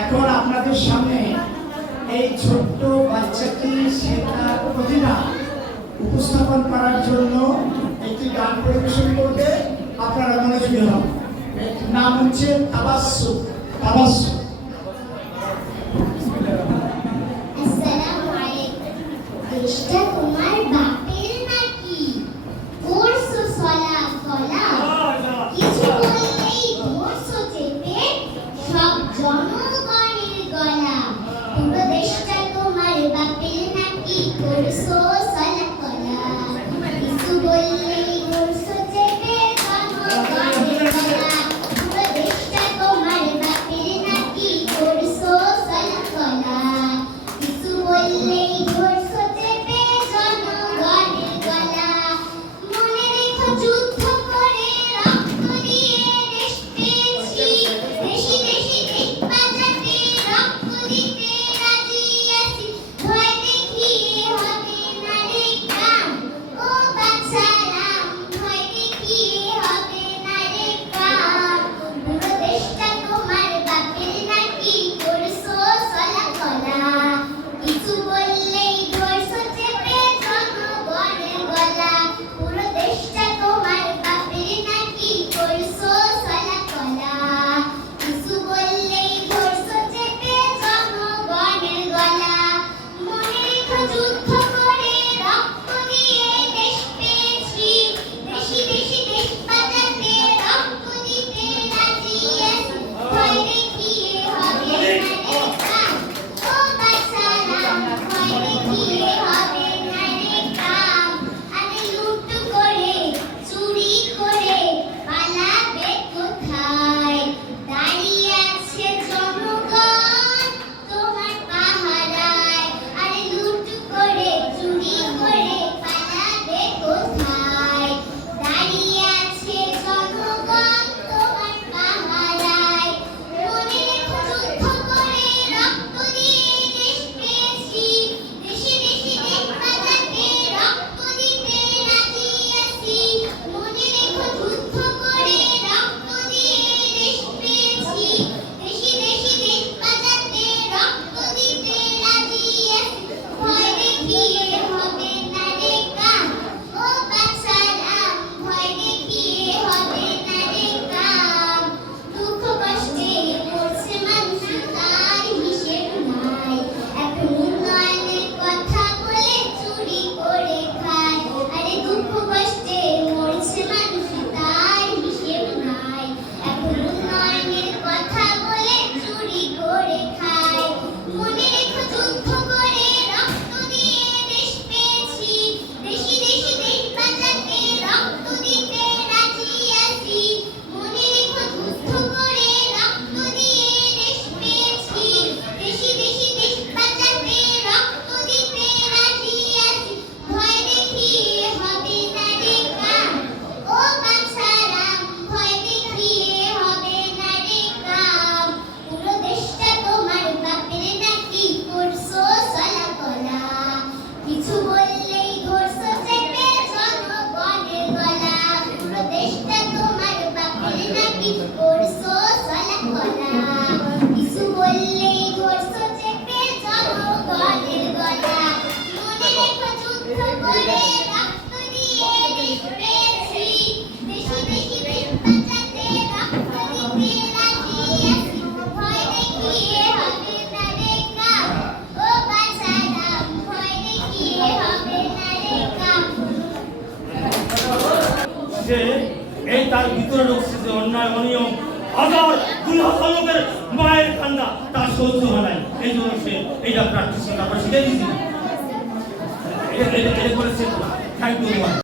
এখন আপনাদের সামনে এই ছোট্ট বাচ্চাটি সে তার প্রতিভা উপস্থাপন করার জন্য একটি গান পরিবেশন করতে আপনারা মনোযোগী হন নাম হচ্ছে তাবাসু তাবাসু আসসালামু আলাইকুম। আসছে এই তার ভিতরে ঢুকছে যে অন্যায়, অনিয়ম হাজার দুই হাজার লোকের মায়ের ঠান্ডা তার সহ্য হয় নাই। এই জন্য সে এইটা প্র্যাকটিস তারপর শিখে দিয়েছি। এটা করেছে থ্যাংক ইউ